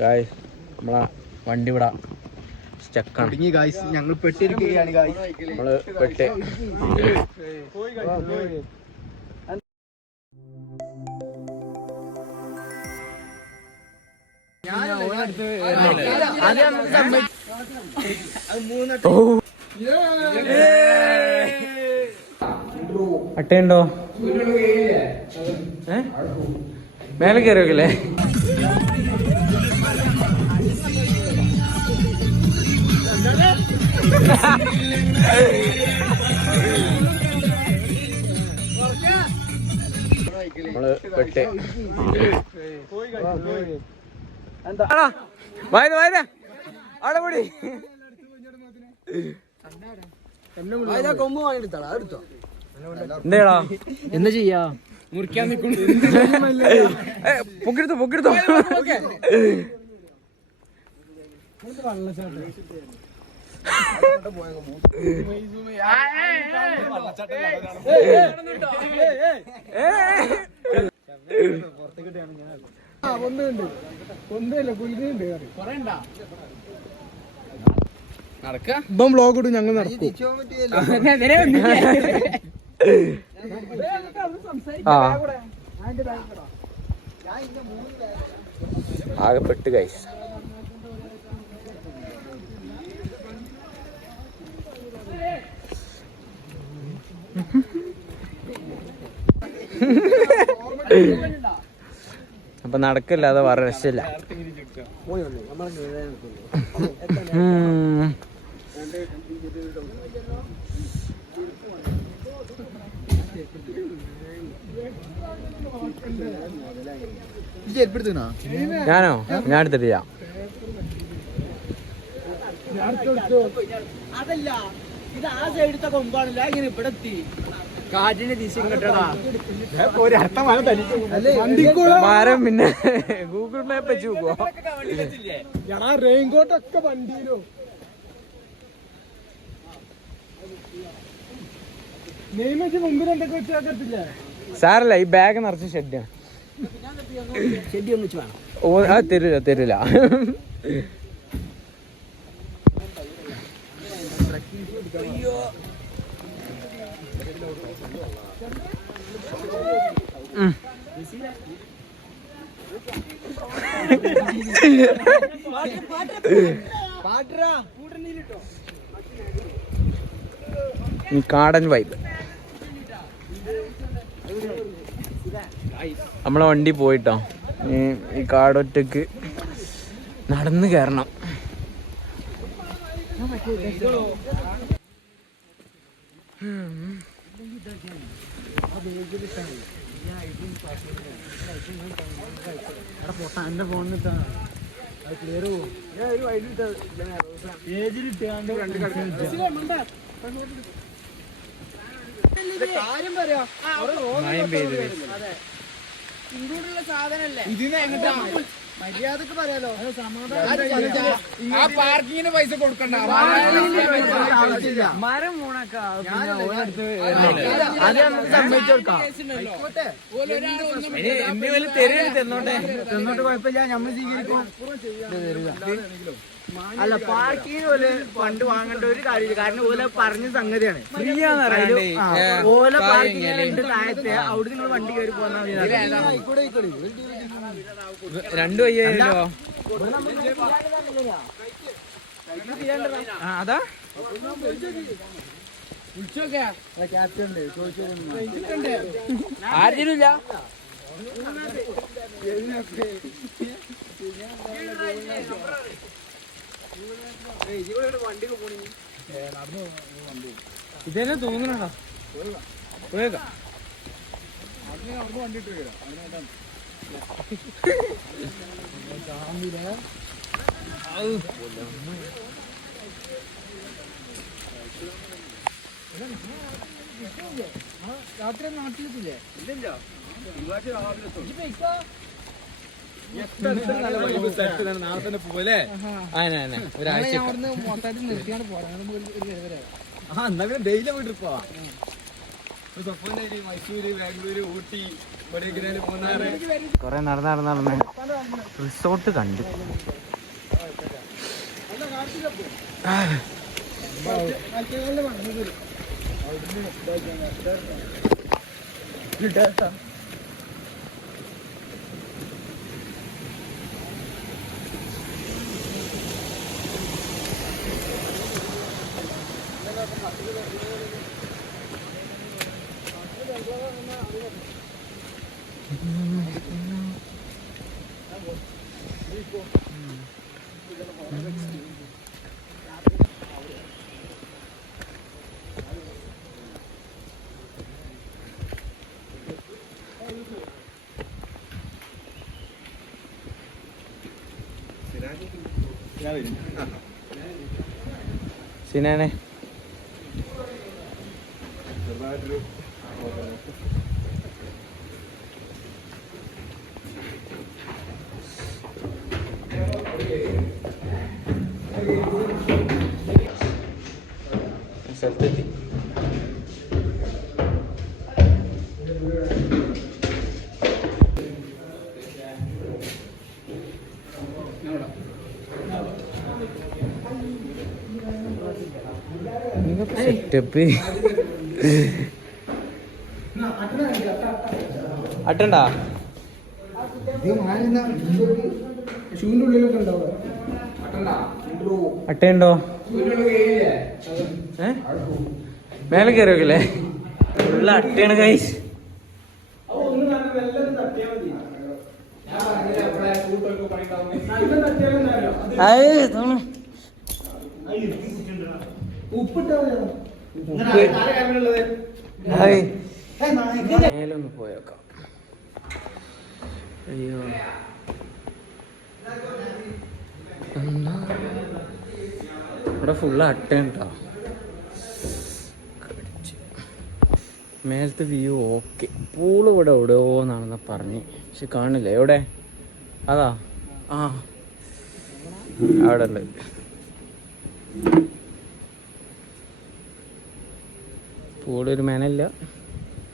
Guys നമ്മളെ വണ്ടി ഇവിടെ സ്റ്റക്കാണ്. ഞങ്ങൾ പെട്ടിരിക്കുകയാണ് നമ്മള് പെട്ട് അട്ടയുണ്ടോ? മേലെ കയറി വെക്കല്ലേ? നമ്മള് പെട്ട് അവിടെ കൂടി എന്തേടാ എന്താ ചെയ്യാ? മുറിക്കാൻ പൊക്കിടുത്തോ പൊക്കിടുത്തോ. ഇപ്പം വ്ലോഗ് ഇടും, ഞങ്ങൾ നടക്കും. ആകെ പെട്ട് ഗൈസ്. അപ്പൊ നടക്കില്ലാതെ വേറെ രക്ഷയില്ല. ഞാനോ? ഞാൻ എടുത്തിട്ടില്ല. അതല്ല, ഇത് ആ സൈഡത്തെ കൊമ്പാണല്ലോ, ഇങ്ങനെ ഇവിടെ എത്തി. കാറ്റിന്റെ ദിശ മരം പിന്നെ ഗൂഗിൾ മാപ്പ് വെച്ച് നോക്കുവോ? റെയിൻകോട്ട് ഒക്കെ വണ്ടിയിലോ നെയ്മച്ച് മുമ്പിൽ എന്തൊക്കെ വെച്ചാക്കത്തില്ലേ? സാറല്ല, ഈ ബാഗ് നിറച്ച് ഷെഡാണ്. ഷെഡി ഒന്നിച്ച് വേണം. ഓ അത് തരില്ല തരില്ല. ഈ കാടൻ വൈബ്. നമ്മളെ വണ്ടി പോയിട്ടോ. ഈ കാടൊറ്റക്ക് നടന്ന് കയറണം. എന്റെ ഫോണിട്ടാ ക്ലിയർ പോകും. കാര്യം പറയാ, ഇങ്ങോട്ടുള്ള സാധനല്ലേ ഇതിന് എങ്ങോട്ടാ മര്യാദക്ക് പറയാലോ. ആ പാർക്കിങ്ങിന് പൈസ കൊടുക്കണ്ട. മരം മൂണക്കാ തന്നോട്ട് കുഴപ്പമില്ല, നമ്മൾ സ്വീകരിക്കും. അല്ല, പാർക്കിങ് പോലെ ഫണ്ട് വാങ്ങേണ്ട ഒരു കാര്യമില്ല. കാരണം ഓല പറഞ്ഞ സംഗതിയാണ്. ഓല പാർക്കിംഗ് താഴത്തെ അവിടെ നിങ്ങൾ വണ്ടി കയറി പോന്നാൽ രണ്ടു വയ്യല്ലോ. അതാ ആരില്ല. ഇതന്നെ തോന്നണ പോയേക്കാം. രാത്രി നാട്ടിലെത്തില്ലേ? ഇല്ലല്ലോ, നാളെ തന്നെ പോവല്ലേ? ഒരാഴ്ച മൊത്തമായിട്ട് നിർത്തിയാണ് പോരാ. ഡെയിലി പോയിട്ട് പോവാ. മൈസൂര് ബാംഗ്ലൂര് ഊട്ടി കൊറേ നടന്ന് റിസോർട്ട് കണ്ടു. സിനാനെ സ്ഥലത്തെത്തി. സെറ്റപ്പ് അട്ടണ്ടാ അട്ടയുണ്ടോ? മേലെ കയറി വെക്കല്ലേ? ഉള്ള അട്ടയാണ് കൈസ്. മേലൊന്ന് പോയേക്കാം. അയ്യോ ഇവിടെ ഫുള്ള് അട്ടയുണ്ടോ? മേലത്തെ വ്യൂ ഓക്കെ. പൂള് ഇവിടെ എവിടെയോന്നാണെന്ന് പറഞ്ഞ്, പക്ഷെ കാണില്ല. എവിടെ? അതാ ആ അവിടെ ഉണ്ട്. പൂളൊരു മേനല്ല.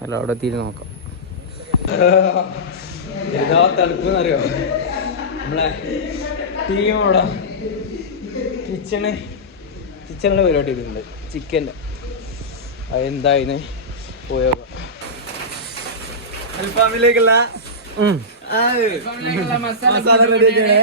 അല്ല അവിടെ എത്തിയിട്ട് നോക്കാം. ഏതാ തണുപ്പെന്നറിയോ? നമ്മളെ ടീം അവിടെ കിച്ചണിലെ പരിപാടി ചെയ്തിട്ടുണ്ട്. ചിക്കൻ്റെ അതെന്തായിന്ന് പോയോ? അൽഫാമിലേക്കുള്ള മസാല റെഡിയാക്കണേ.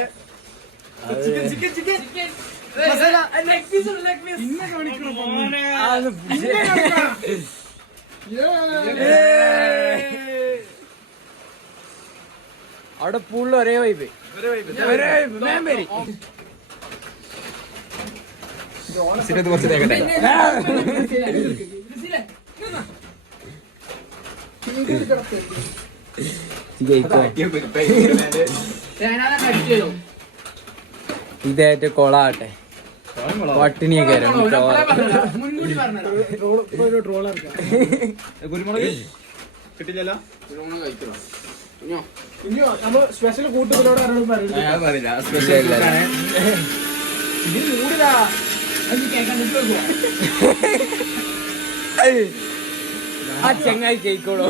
അവിടെ പൂളിൽ ഒരേ വൈബ്. ഇതായിട്ട് കൊളാട്ടെ പട്ടിണിയൊക്കെ കുരുമുളക് കിട്ടില്ലല്ലോ. സ്പെഷ്യൽ കൂട്ടുകാരോട് ആ ചെങ്ങായി കേക്കോളൂ.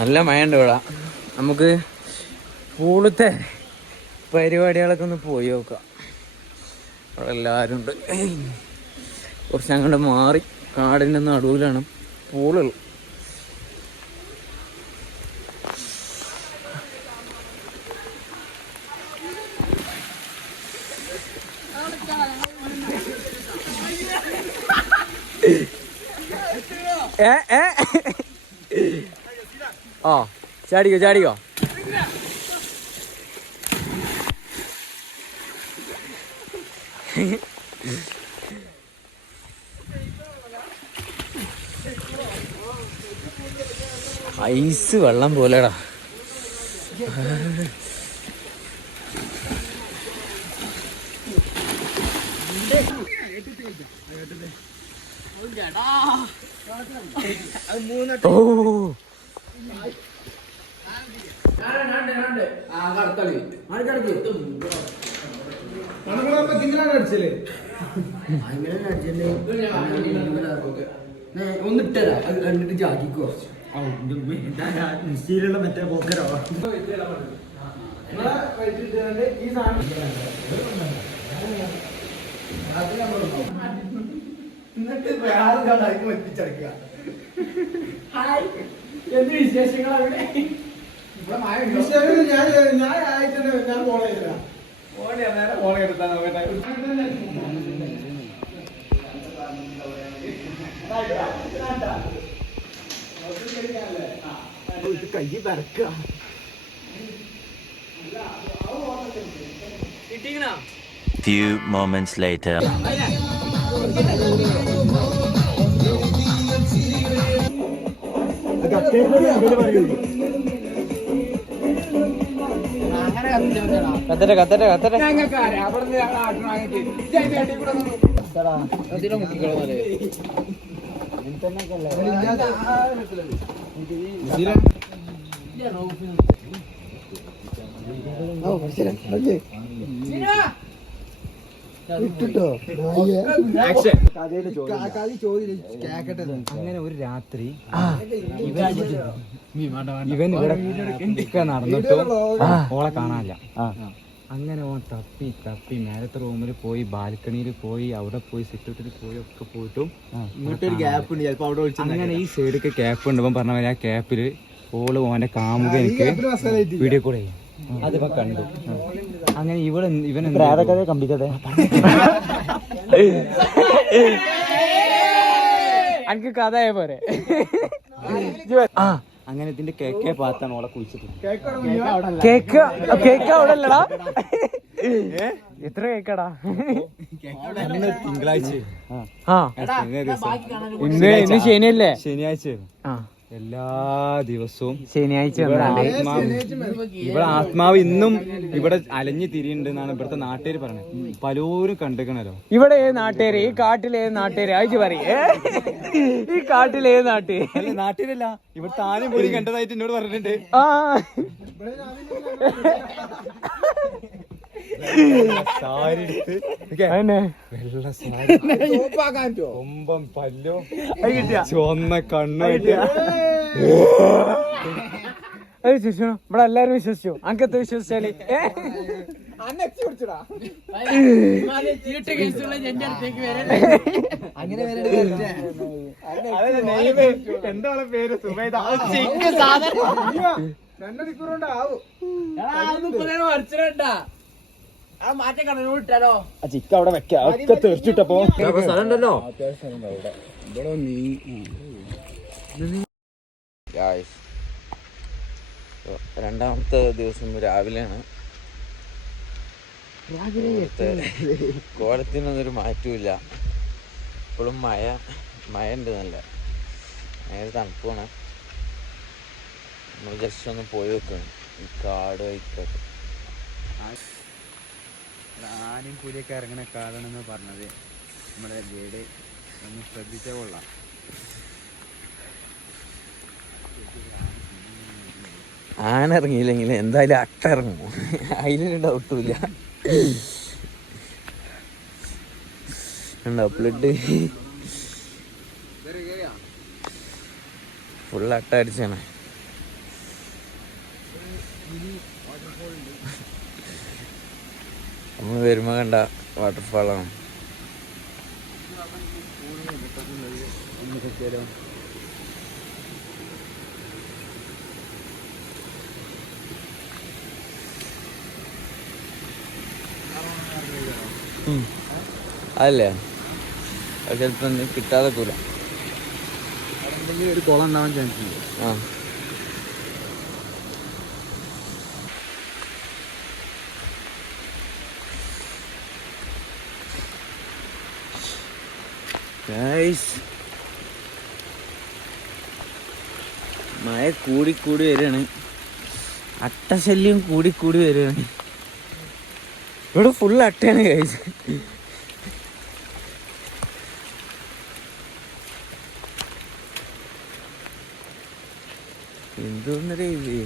നല്ല മഴയുണ്ട് ഇവിടെ. നമുക്ക് പൂളത്തെ പരിപാടികളൊക്കെ ഒന്ന് പോയി നോക്കാം. അവിടെ എല്ലാവരും ഉണ്ട്. കുറച്ച് അങ്ങോട്ട് മാറി കാടിൻ്റെ നടുവിലാണ് പൂളുകൾ. ആ ചാടിക്കോ. ഐസ് വെള്ളം പോലെടാ. ഓ അടിച്ചല്ലേ ഒന്നിട്ടരാ അത് കണ്ടിട്ട് ജാക്കിക്ക് കുറച്ച് നിശ്ചയിലുള്ള മറ്റേ പോക്കരോ ഈ സാധനം എന്നിട്ട് വേറെ കണ്ടാക്കി വറ്റിച്ചടക്കുക. എന്ത് വിശേഷങ്ങളാണ് ഞാൻ ഫോളോ ചെയ്തില്ല ഫോളോ എടുത്താ നോക്കട്ടെ. കൈ പരക്ക Few moments later. കത്തട്ടെ കത്തട്ടെ കത്തട്ടെ അങ്ങനെ ഒരു രാത്രി ഇവൻ ഇവിടെ നടന്നിട്ടും ഓളെ കാണാനില്ല. അങ്ങനെ ഓൻ തപ്പി തപ്പി മേലത്തെ റൂമിൽ പോയി ബാൽക്കണിയിൽ പോയി അവിടെ പോയി സിറ്റൗട്ടിൽ പോയി ഒക്കെ പോയിട്ടും ഇങ്ങോട്ടൊരു ഗ്യാപ്പ് ഉണ്ട് ചിലപ്പോ അവിടെ അങ്ങനെ ഈ സൈഡൊക്കെ ക്യാപ്പ് ഉണ്ട്. ഇപ്പം പറഞ്ഞ പോലെ ആ ക്യാപ്പില് ഓള് ഓന്റെ കാമുക എനിക്ക് വീഡിയോ കോൾ ചെയ്യും. അതിപ്പോ കണ്ടു. അങ്ങനെ ഇവൻ കംപ്ലീറ്റ് എനിക്ക് കഥയായ പോരെ. അങ്ങനെ ഇതിന്റെ കേക്കെ പാത്താണ് ഓളെ കുഴിച്ചിട്ട്. കേക്ക് കേക്ക് അവിടെ അല്ലടാ. എത്ര കേക്കടാ? തിങ്കളാഴ്ച ഇന്ന് ശനിയല്ലേ? ശനിയാഴ്ച എല്ലാ ദിവസവും ശനിയാഴ്ച ഇവിടെ ആത്മാവ് ഇന്നും ഇവിടെ അലഞ്ഞു തിരിയുണ്ടെന്നാണ് ഇവിടുത്തെ നാട്ടുകാര് പറഞ്ഞത്. പലരും കണ്ടിക്കണല്ലോ. ഇവിടെ ഏത് നാട്ടുകാര്? ഈ കാട്ടിലെ ഏത് നാട്ടുകാര് അയച്ചു പറയേ. ഈ കാട്ടിലെ ഏത് നാട്ടുകാര്? നാട്ടിലല്ല, ഇവിടുത്തെ ആരും പോലും കണ്ടതായിട്ട് എന്നോട് പറഞ്ഞിട്ടുണ്ട്. ആ സാരി എടുത്ത് വെള്ള സാരി കൊമ്പം പല്ലോ ചുവന്ന കണ്ണായിട്ട് ഇവിടെ എല്ലാരും വിശ്വസിച്ചു. അങ്കത്ത് വിശ്വസിച്ചാല് എന്താ പേര്? സുബൈദ. ചിക്ക അവിടെ വെക്കാം. ഒക്കെ തെറിച്ചിട്ടപ്പോ സ്ഥലം ഉണ്ടല്ലോ. രണ്ടാമത്തെ ദിവസം രാവിലെയാണ്. കോലത്തിനൊന്നൊരു മാറ്റമില്ല. ഇപ്പോഴും മഴ ഉണ്ട്. നല്ല ഭയങ്കര തണുപ്പാണ്. നമ്മൾ ജസ്റ്റ് ഒന്ന് പോയി വെക്കണം ഈ കാട് വൈക്കൊക്കെ. ആനയും കൂലിയൊക്കെ ഇറങ്ങണ കാടാണെന്ന് പറഞ്ഞത് നമ്മുടെ ഗൈഡ് ഒന്ന് ശ്രദ്ധിച്ചാൽ കൊള്ളാം. ആന ഇറങ്ങിയില്ലെങ്കിൽ എന്തായാലും അട്ട ഇറങ്ങും. അതിലൊരു ഡൗട്ടുമില്ല. ഉണ്ടോ ബ്ലഡ് ഫുൾ അട്ട അടിച്ചാണ്. നമ്മൾ വരുമ്പോ കണ്ട വാട്ടർഫാളാണ്. അതല്ലേ അത് ചിലപ്പോ കിട്ടാതെ കൂല. ഒരു കുളം ഉണ്ടാവാൻ ചാൻസ് ഉണ്ട്. ആ മഴ കൂടിക്കൂടി വരികയാണ്. അട്ടശല്യം കൂടിക്കൂടി വരികയാണ്. ഇവിടെ ഫുള്ള് അട്ടയാണ് കഴിച്ച്. എന്തോന്നറിയ ഇത്.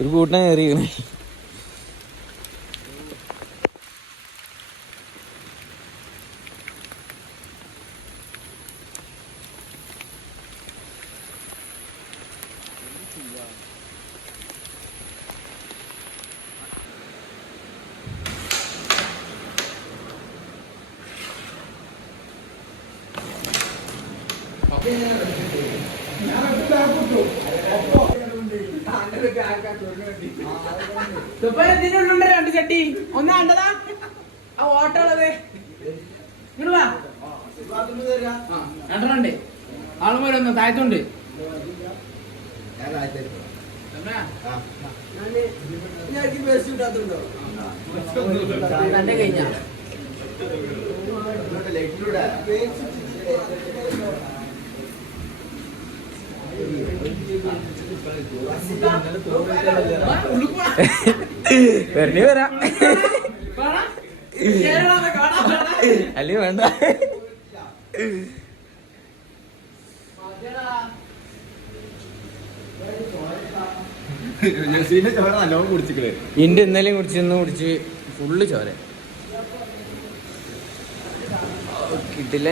ഒരു കൂട്ടം കയറിയാണ്. ഇതിനുള്ളുണ്ട് 2 ചട്ടി. ഒന്ന് കണ്ടതാ ആ ഓട്ടോ ഉള്ളത്. ഇങ്ങോട്ട് വാ. 2 ആളുമാരൊന്നും താഴത്തുണ്ട്. തന്റെ കഴിഞ്ഞ വെറുതെ വരാം. അല്ലേ വേണ്ട. ഇന്റെ ഇന്നലെയും കുടിച്ച് ഇന്ന് കുടിച്ച് ഫുള്ള് ചോര കിട്ടില്ല.